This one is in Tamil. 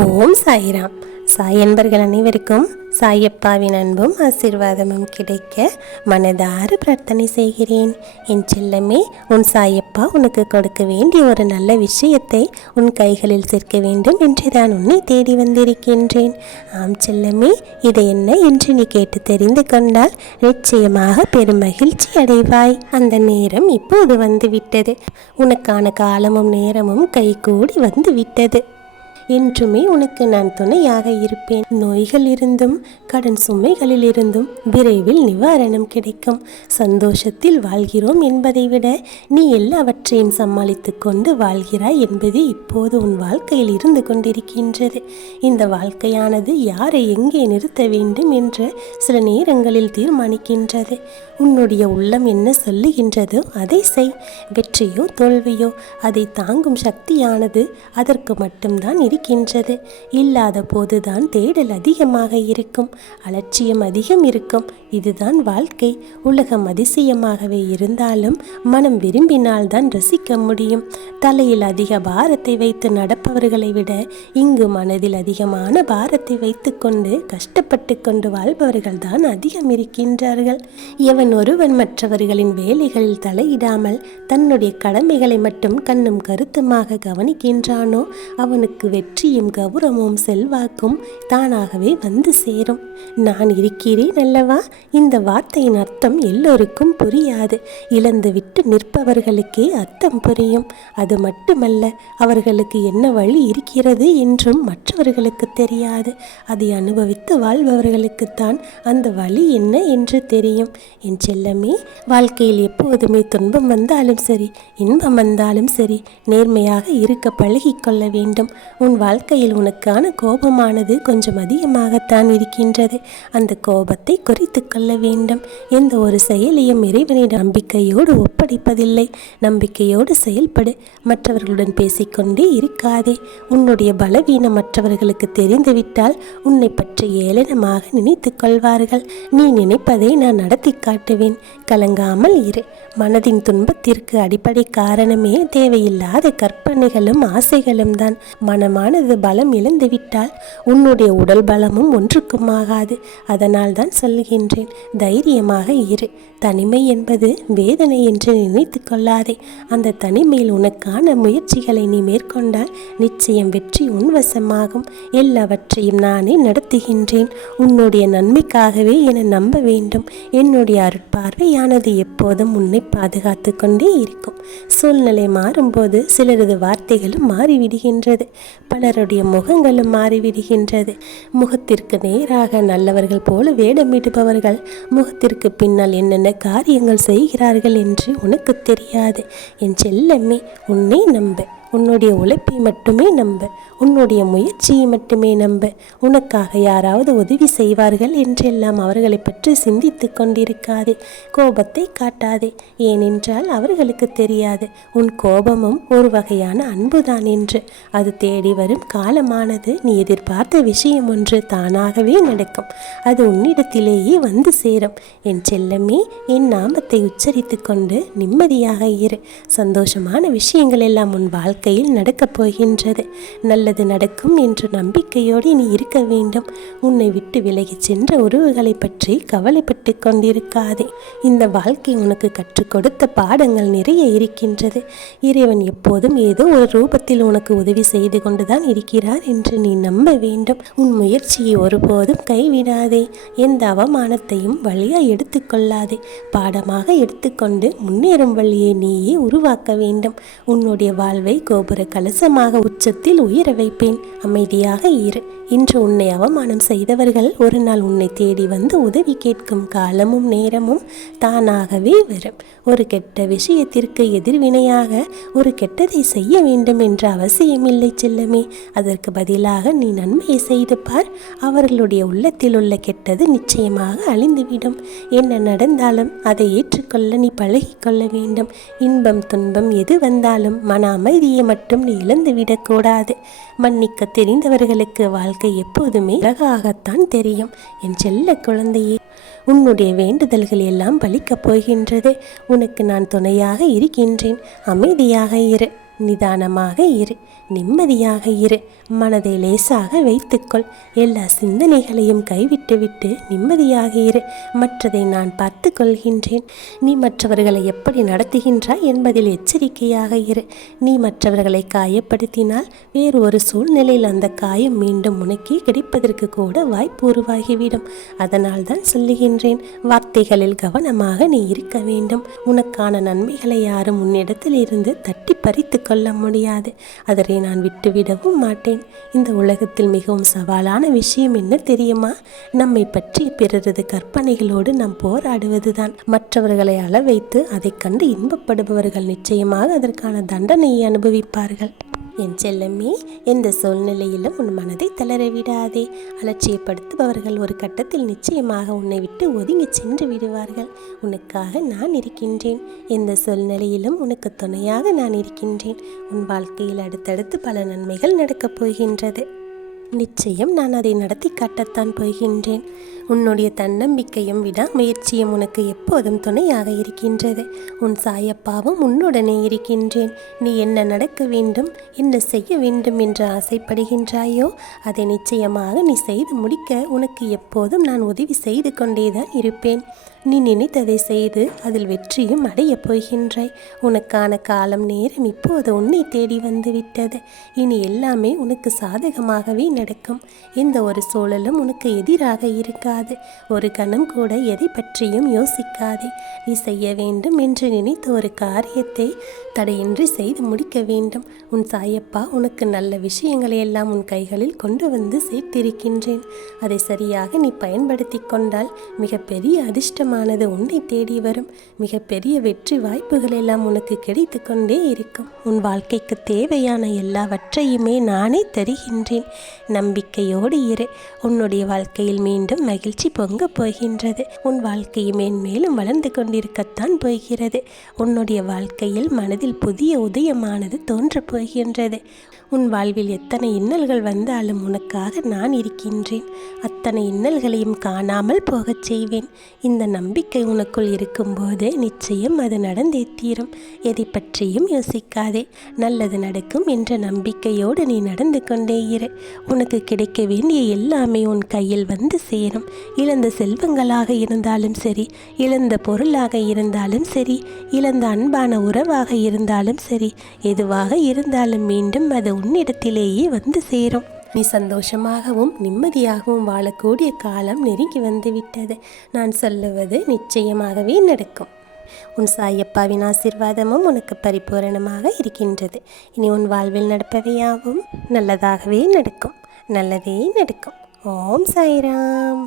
ஓம் சாய்ராம். சாய் என்பர்கள் அனைவருக்கும் சாயப்பாவின் அன்பும் ஆசீர்வாதமும் கிடைக்க மனதார பிரார்த்தனை செய்கிறேன். என் செல்லமே, உன் சாயப்பா உனக்கு கொடுக்க வேண்டிய ஒரு நல்ல விஷயத்தை உன் கைகளில் சேர்க்க வேண்டும் என்று நான் உன்னை தேடி வந்திருக்கின்றேன். ஆம் செல்லமே, இதை என்ன என்று நீ கேட்டு தெரிந்து கொண்டால் நிச்சயமாக பெரும் மகிழ்ச்சி அடைவாய். அந்த நேரம் இப்போது வந்துவிட்டது. உனக்கான காலமும் நேரமும் கைகூடி வந்து விட்டது. என்றுமே உனக்கு நான் துணையாக இருப்பேன். நோய்கள் இருந்தும் கடன் சுமைகளில் இருந்தும் விரைவில் நிவாரணம் கிடைக்கும். சந்தோஷத்தில் வாழ்கிறோம் என்பதை விட நீ எல்லாவற்றையும் சமாளித்து கொண்டு வாழ்கிறாய் என்பது இப்போது உன் வாழ்க்கையில் இருந்து கொண்டிருக்கின்றது. இந்த வாழ்க்கையானது யாரை எங்கே நிறுத்த வேண்டும் என்று சில நேரங்களில் தீர்மானிக்கின்றது. உன்னுடைய உள்ளம் என்ன சொல்லுகின்றதோ அதை செய். வெற்றியோ தோல்வியோ அதை தாங்கும் சக்தியானது அதற்கு மட்டும்தான் இருக்கின்றது. இல்லாத போதுதான் தேடல் அதிகமாக இருக்கும், அலட்சியம் அதிகம் இருக்கும். இதுதான் வாழ்க்கை. உலகம் அதிசயமாகவே இருந்தாலும் மனம் விரும்பினால்தான் ரசிக்க முடியும். தலையில் அதிக பாரத்தை வைத்து நடப்பவர்களை விட இங்கு மனதில் அதிகமான பாரத்தை வைத்து கொண்டு கஷ்டப்பட்டு கொண்டு வாழ்பவர்கள் தான் அதிகம் இருக்கின்றார்கள். எவன் ஒருவன் மற்றவர்களின் வேலைகளில் தலையிடாமல் தன்னுடைய கடமைகளை மட்டும் கண்ணும் கருத்துமாக கவனிக்கின்றானோ அவனுக்கு வெற்றியும் கௌரவமும் செல்வாக்கும் தானாகவே வந்து சேரும். நான் இருக்கிறேன் அல்லவா? இந்த வார்த்தையின் அர்த்தம் எல்லோருக்கும் புரியாது. இழந்துவிட்டு நிற்பவர்களுக்கே அர்த்தம் புரியும். அது மட்டுமல்ல, அவர்களுக்கு என்ன வழி இருக்கிறது என்றும் மற்றவர்களுக்கு தெரியாது. அதை அனுபவித்து வாழ்பவர்களுக்குத்தான் அந்த வழி என்ன என்று தெரியும். என் செல்லமே, வாழ்க்கையில் எப்போதுமே துன்பம் வந்தாலும் சரி, இன்பம் வந்தாலும் சரி, நேர்மையாக இருக்க பழகிக்கொள்ள வேண்டும். உன் வாழ்க்கையில் உனக்கான கோபமானது கொஞ்சம் அதிகமாகத்தான் இருக்கின்றது. அந்த கோபத்தை குறைத்து கொள்ள வேண்டும். எந்த ஒரு செயலையும் இறைவனின் நம்பிக்கையோடு ஒப்படைப்பதில்லை. நம்பிக்கையோடு செயல்படு. மற்றவர்களுடன் பேசிக்கொண்டே இருக்காதே. உன்னுடைய பலவீனம் மற்றவர்களுக்கு தெரிந்துவிட்டால் உன்னை பற்றி ஏளனமாக நினைத்து கொள்வார்கள். நீ நினைப்பதை நான் நடத்தி காட்டுவேன். கலங்காமல் இரு. மனதின் துன்பத்திற்கு அடிப்படை காரணமே தேவையில்லாத கற்பனைகளும் ஆசைகளும் தான். மனமானது பலம் இழந்துவிட்டால் உன்னுடைய உடல் பலமும் ஒன்றுக்கும் ஆகாது. அதனால் தான் சொல்லுகின்றேன், தைரியமாக இரு. தனிமை என்பது வேதனை என்று நினைத்து கொள்ளாதே. அந்த தனிமையில் உனக்கான முயற்சிகளை நீ மேற்கொண்டால் நிச்சயம் வெற்றி உன்வசமாகும். எல்லாவற்றையும் நானே நடத்துகின்றேன். உன்னுடைய நன்மைக்காகவே என நம்ப வேண்டும். என்னுடைய அருட்பார்வையானது எப்போதும் உன்னை பாதுகாத்து கொண்டே இருக்கும். சூழ்நிலை மாறும்போது சிலரது வார்த்தைகளும் மாறிவிடுகின்றது. பலருடைய முகங்களும் மாறிவிடுகின்றது. முகத்திற்கு நேராக நல்லவர்கள் போல வேடமிடுபவர்கள் முகத்திற்கு பின்னால் என்னென்ன காரியங்கள் செய்கிறார்கள் என்று உனக்கு தெரியாது. என் செல்லமே, உன்னை நம்ப. உன்னுடைய உழைப்பை மட்டுமே நம்ப. உன்னுடைய முயற்சியை மட்டுமே நம்ப. உனக்காக யாராவது உதவி செய்வார்கள் என்றெல்லாம் அவர்களை பற்றி சிந்தித்து கொண்டிருக்காதே. கோபத்தை காட்டாதே. ஏனென்றால் அவர்களுக்கு தெரியாது உன் கோபமும் ஒரு வகையான அன்புதான் என்று. அது தேடி வரும் காலமானது நீ எதிர்பார்த்த விஷயம் ஒன்று தானாகவே நடக்கும். அது உன்னிடத்திலேயே வந்து சேரும். என் செல்லமே, என் நாமத்தை உச்சரித்து கொண்டு நிம்மதியாக இரு. சந்தோஷமான விஷயங்கள் எல்லாம் உன் வாழ்க்கையில் நடக்கப் போகின்றது. நல்லது நடக்கும் என்ற நம்பிக்கையோடு நீ இருக்க வேண்டும். உன்னை விட்டு விலகிச் சென்ற உறவுகளை பற்றி கவலைப்பட்டு கொண்டிருக்காதே. இந்த வாழ்க்கை உனக்கு கற்றுக் கொடுத்த பாடங்கள் நிறைய இருக்கின்றது. இறைவன் எப்போதும் ஏதோ ஒரு ரூபத்தில் உனக்கு உதவி செய்து கொண்டுதான் இருக்கிறார் என்று நீ நம்ப வேண்டும். உன் முயற்சியை ஒருபோதும் கைவிடாதே. எந்த அவமானத்தையும் வழியாக எடுத்துக்கொள்ளாதே. பாடமாக எடுத்துக்கொண்டு முன்னேறும் வழியை நீயே உருவாக்க வேண்டும். உன்னுடைய வாழ்வை கோபுர கலசமாக உச்சத்தில் உயர வைப்பேன். அமைதியாக இரு. இன்று உன்னை அவமானம் செய்தவர்கள் ஒரு நாள் உன்னை தேடி வந்து உதவி கேட்கும் காலமும் நேரமும் தானாகவே வரும். ஒரு கெட்ட விஷயத்திற்கு எதிர்வினையாக ஒரு கெட்டதை செய்ய வேண்டும் என்ற அவசியமில்லை செல்லமே. அதற்கு பதிலாக நீ நன்மையை செய்து பார். அவர்களுடைய உள்ளத்தில் உள்ள கெட்டது நிச்சயமாக அழிந்துவிடும். என்ன நடந்தாலும் அதை ஏற்றுக்கொள்ள நீ பழகிக்கொள்ள வேண்டும். இன்பம் துன்பம் எது வந்தாலும் மன அமைதியை மட்டும் நீ இழந்துவிடக்கூடாது. மன்னிக்க தெரிந்தவர்களுக்கு வாழ்க்கை எப்போதுமே அழகாகத்தான் தெரியும். என் செல்ல குழந்தையே, உன்னுடைய வேண்டுதல்கள் எல்லாம் பலிக்கப் போகின்றது. உனக்கு நான் துணையாக இருக்கின்றேன். அமைதியாக இரு, நிதானமாக இரு, நிம்மதியாக இரு. மனதை லேசாக வைத்துக்கொள். எல்லா சிந்தனைகளையும் கைவிட்டுவிட்டு நிம்மதியாக இரு. மற்றதை நான் பார்த்து கொள்கின்றேன். நீ மற்றவர்களை எப்படி நடத்துகின்றாய் என்பதில் எச்சரிக்கையாக இரு. நீ மற்றவர்களை காயப்படுத்தினால் வேறு ஒரு சூழ்நிலையில் அந்த காயம் மீண்டும் உனக்கே கிடைப்பதற்கு கூட வாய்ப்பு உருவாகிவிடும். அதனால் தான் சொல்லுகின்றேன், வார்த்தைகளில் கவனமாக நீ இருக்க வேண்டும். உனக்கான நன்மைகளை யாரும் உன்னிடத்தில் இருந்து தட்டி பறித்து கொள்ள முடியாது. அதனை நான் விட்டுவிடவும் மாட்டேன். இந்த உலகத்தில் மிகவும் சவாலான விஷயம் என்ன தெரியுமா? நம்மை பற்றி பிறரது கற்பனைகளோடு நாம் போராடுவதுதான். மற்றவர்களை அள வைத்து அதை கண்டு இன்பப்படுபவர்கள் நிச்சயமாக அதற்கான தண்டனையை அனுபவிப்பார்கள். என் செல்லமே, எந்த சூழ்நிலையிலும் உன் மனதை தளரவிடாதே. அலட்சியப்படுத்துபவர்கள் ஒரு கட்டத்தில் நிச்சயமாக உன்னை விட்டு ஒதுங்கி சென்று விடுவார்கள். உனக்காக நான் இருக்கின்றேன். எந்த சூழ்நிலையிலும் உனக்கு துணையாக நான் இருக்கின்றேன். உன் வாழ்க்கையில் அடுத்தடுத்து பல நன்மைகள் நடக்கப் போகின்றது. நிச்சயம் நான் அதை நடத்தி காட்டத்தான் போகின்றேன். உன்னுடைய தன்னம்பிக்கையும் விடாமுயற்சியும் உனக்கு எப்போதும் துணையாக இருக்கின்றது. உன் சாயப்பாவும் உன்னுடனே இருக்கின்றேன். நீ என்ன நடக்க வேண்டும், என்ன செய்ய வேண்டும் என்று ஆசைப்படுகின்றாயோ அதை நிச்சயமாக நீ செய்து முடிக்க உனக்கு எப்போதும் நான் உதவி செய்து கொண்டேதான் இருப்பேன். நீ நினைத்ததை செய்து அதில் வெற்றியும் அடையப் போகின்றாய். உனக்கான காலம் நேரம் இப்போது உன்னை தேடி வந்துவிட்டது. இனி எல்லாமே உனக்கு சாதகமாகவே நடக்கும். எந்த ஒரு சூழலும் உனக்கு எதிராக இருக்காது. ஒரு கணம் கூட எதை பற்றியும் யோசிக்காதே. நீ செய்ய வேண்டும் என்று நினைத்த ஒரு காரியத்தை தடையின்றி செய்து முடிக்க வேண்டும். உன் சாயப்பா உனக்கு நல்ல விஷயங்களை எல்லாம் உன் கைகளில் கொண்டு வந்து சேர்த்திருக்கின்றேன். அதை சரியாக நீ பயன்படுத்தி கொண்டால் மிகப்பெரிய அதிர்ஷ்டமானது உன்னை தேடி வரும். மிகப்பெரிய வெற்றி வாய்ப்புகள் எல்லாம் உனக்கு கிடைத்து கொண்டே இருக்கும். உன் வாழ்க்கைக்கு தேவையான எல்லாவற்றையுமே நானே தருகின்றேன். நம்பிக்கையோடு இரு. உன்னுடைய வாழ்க்கையில் மீண்டும் மகிழ்ச்சி பொங்க போகின்றது. உன் வாழ்க்கையும் மேலும் வளர்ந்து கொண்டிருக்கத்தான் போகிறது. உன்னுடைய வாழ்க்கையில் மனதில் புதிய உதயமானது தோன்றப் போகின்றது. உன் வாழ்வில் எத்தனை இன்னல்கள் வந்தாலும் உனக்காக நான் இருக்கின்றேன். அத்தனை இன்னல்களையும் காணாமல் போகச் செய்வேன். இந்த நம்பிக்கை உனக்குள் இருக்கும்போது நிச்சயம் அது நடந்தே தீரும். எதை பற்றியும் யோசிக்காதே. நல்லது நடக்கும் என்ற நம்பிக்கையோடு நீ நடந்து கொண்டே இரு. உனக்கு கிடைக்க வேண்டிய எல்லாமே உன் கையில் வந்து சேரும். இழந்த செல்வங்களாக இருந்தாலும் சரி, இழந்த பொருளாக இருந்தாலும் சரி, இழந்த அன்பான உறவாக இருந்தாலும் சரி, எதுவாக இருந்தாலும் மீண்டும் அது உன்னிடத்திலேயே வந்து சேரும். நீ சந்தோஷமாகவும் நிம்மதியாகவும் வாழக்கூடிய காலம் நெருங்கி வந்துவிட்டது. நான் சொல்லுவது நிச்சயமாகவே நடக்கும். உன் சாயப்பாவின் ஆசீர்வாதமும் உனக்கு பரிபூரணமாக இருக்கின்றது. இனி உன் வாழ்வில் நடப்பவையாவும் நல்லதாகவே நடக்கும். நல்லதே நடக்கும். ஓம் சாய்ராம்.